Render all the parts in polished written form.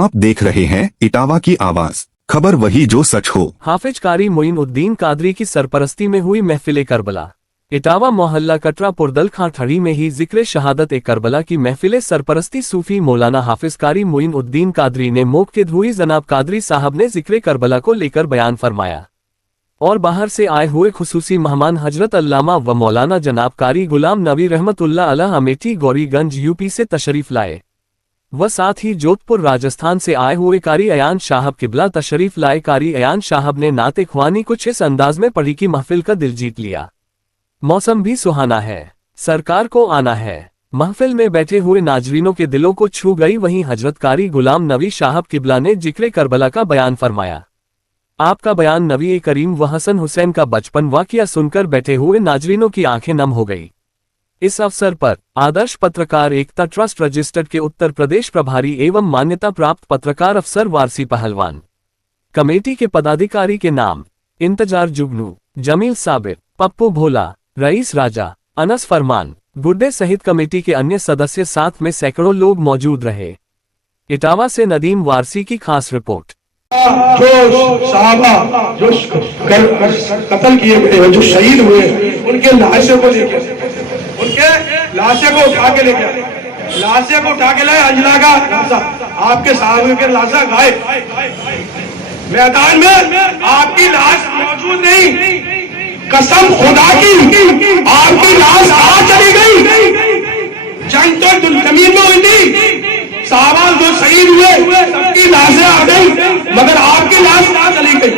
आप देख रहे हैं इटावा की आवाज, खबर वही जो सच हो। हाफिज कारी मोइनुद्दीन कादरी की सरपरस्ती में हुई महफिल करबला। इटावा मोहल्ला कटरा पुरदल खां ठड़ी में ही जिक्र शहादत करबला की महफिल सरपरस्ती सूफी मौलाना हाफिज कारी मोइनुद्दीन कादरी ने मौक़िद हुई। जनाब कादरी साहब ने जिक्र करबला को लेकर बयान फरमाया और बाहर से आए हुए खुसूसी मेहमान हजरत अल्लामा व मौलाना जनाब कारी गुलाम नबी रहमतुल्लाह अलैह अमेठी गौरीगंज यूपी से तशरीफ लाए व साथ ही जोधपुर राजस्थान से आए हुए कारी अयान साहब किबला तशरीफ लाए। कारी अयान साहब ने नाते ख्वानी कुछ इस अंदाज में पढ़ी कि महफिल का दिल जीत लिया, मौसम भी सुहाना है, सरकार को आना है। महफिल में बैठे हुए नाजरीनों के दिलों को छू गई। वहीं हजरत कारी गुलाम नबी साहब किबला ने जिक्र करबला का बयान फरमाया। आपका बयान नबी करीम व हसन हुसैन का बचपन वाक़िया सुनकर बैठे हुए नाजरीनों की आंखें नम हो गई। इस अवसर पर आदर्श पत्रकार एकता ट्रस्ट रजिस्टर्ड के उत्तर प्रदेश प्रभारी एवं मान्यता प्राप्त पत्रकार अफसर वारसी पहलवान, कमेटी के पदाधिकारी के नाम इंतजार जुगनू, जमील साबिर, पप्पू भोला, रईस राजा, अनस फरमान, गुड्डे सहित कमेटी के अन्य सदस्य साथ में सैकड़ों लोग मौजूद रहे। इटावा से नदीम वारसी की खास रिपोर्ट। जो साहबा जो कत्ल किए गए, जो शहीद हुए, उनके लाशों को लेके लाशें को उठा के लाए। अंजना का आपके साहब के लाशा गायब, मैदान में आपकी लाश मौजूद नहीं। कसम खुदा की आपकी लाश आ चली गई। जंग तो जमीन में हुई थी, साहबा जो शहीद हुए सबकी लाशें आ गई, मगर आपकी लाश आ चली गई।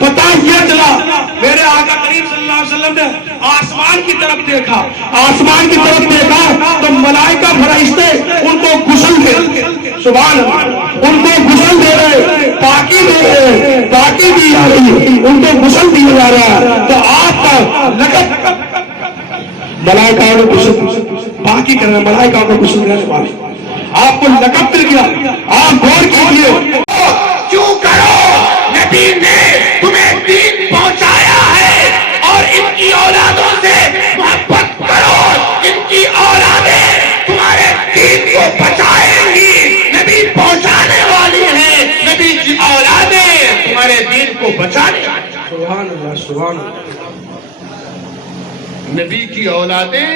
पता यह चला, मेरे आका करीम सल्लल्लाहु अलैहि वसल्लम ने आसमान की तरफ देखा, आसमान की तरफ देखा तो मलाइका फरिश्ते उनको गुस्ल दे, सुभान अल्लाह, उनको गुस्ल दे रहे, पाकी दे रहे, पाकी दी जा रही, उनको गुस्ल दिया जा रहा है। तो आपका लकब मलाइका को गुस्ल पाकी करना, मलाइका को गुस्ल देने वाले आपको लकब मिल गया। आप गौर कीजिए, क्यों करो, नबी ने तुम्हें दीन पहुंचाया है और इनकी औलादों से मोहब्बत करो। इनकी औलादें तुम्हारे दीन को बचाएंगी, नबी पहुंचाने वाली है, नबी की औलादें तुम्हारे दीन को बचाने वाली। सुभान अल्लाह, सुभान अल्लाह। नबी की औलादें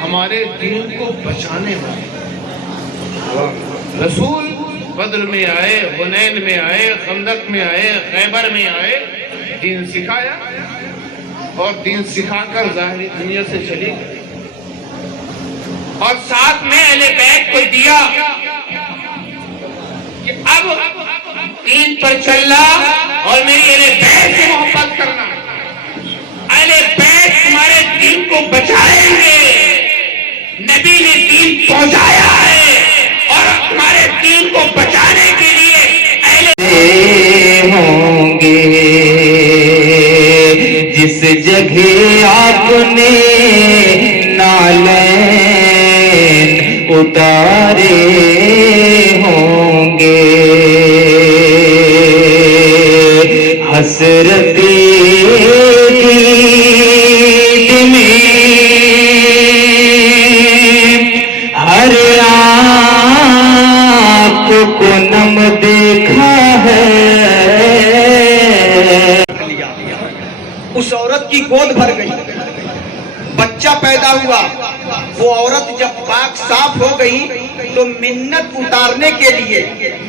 हमारे दीन को बचाने वाली। रसूल बद्र में आए, हुनैन में आए, खंदक में आए, खैबर में आए, दीन सिखाया और दीन सिखाकर ज़ाहिरी दुनिया से चली गई। और साथ में अहले बैत को दिया कि अब दीन पर चलना और मेरी अहले बैत से मोहब्बत करना। अहले बैत तुम्हारे दीन को बचाएंगे। नबी ने दीन पहुंचाया है और तुम्हारे दीन को बचाने के लिए होंगे। जिस जगह आपने नालैन उतारे होंगे, हसरती हर आँख को नम देखा है। उस औरत की गोद भर गई, बच्चा पैदा हुआ। वो औरत जब पाक साफ हो गई तो मिन्नत उतारने के लिए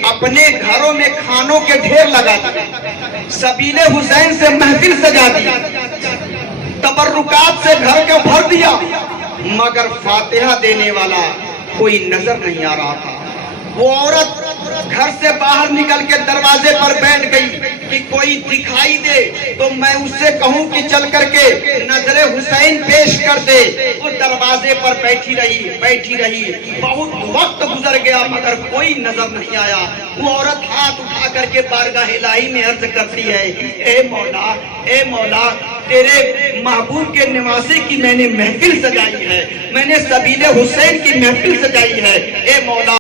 अपने घरों में खानों के ढेर लगा दिए, सबीले हुसैन से महफिल सजा दी, तबर्रुकात से घर को भर दिया, मगर फातिहा देने वाला कोई नजर नहीं आ रहा था। वो औरत घर से बाहर निकल के दरवाजे पर बैठ गई कि कोई दिखाई दे तो मैं उससे कहूं कि चल करके नजरे हुसैन पेश कर दे। वो दरवाजे पर बैठी रही। बहुत वक्त गुजर गया मगर कोई नजर नहीं आया। वो औरत हाथ उठा करके बारगाह इलाही में अर्ज करती है, ए मौला, तेरे महबूब के नवासे की मैंने महफिल सजाई है, मैंने सबीले हुसैन की महफिल सजाई है। ए मौला,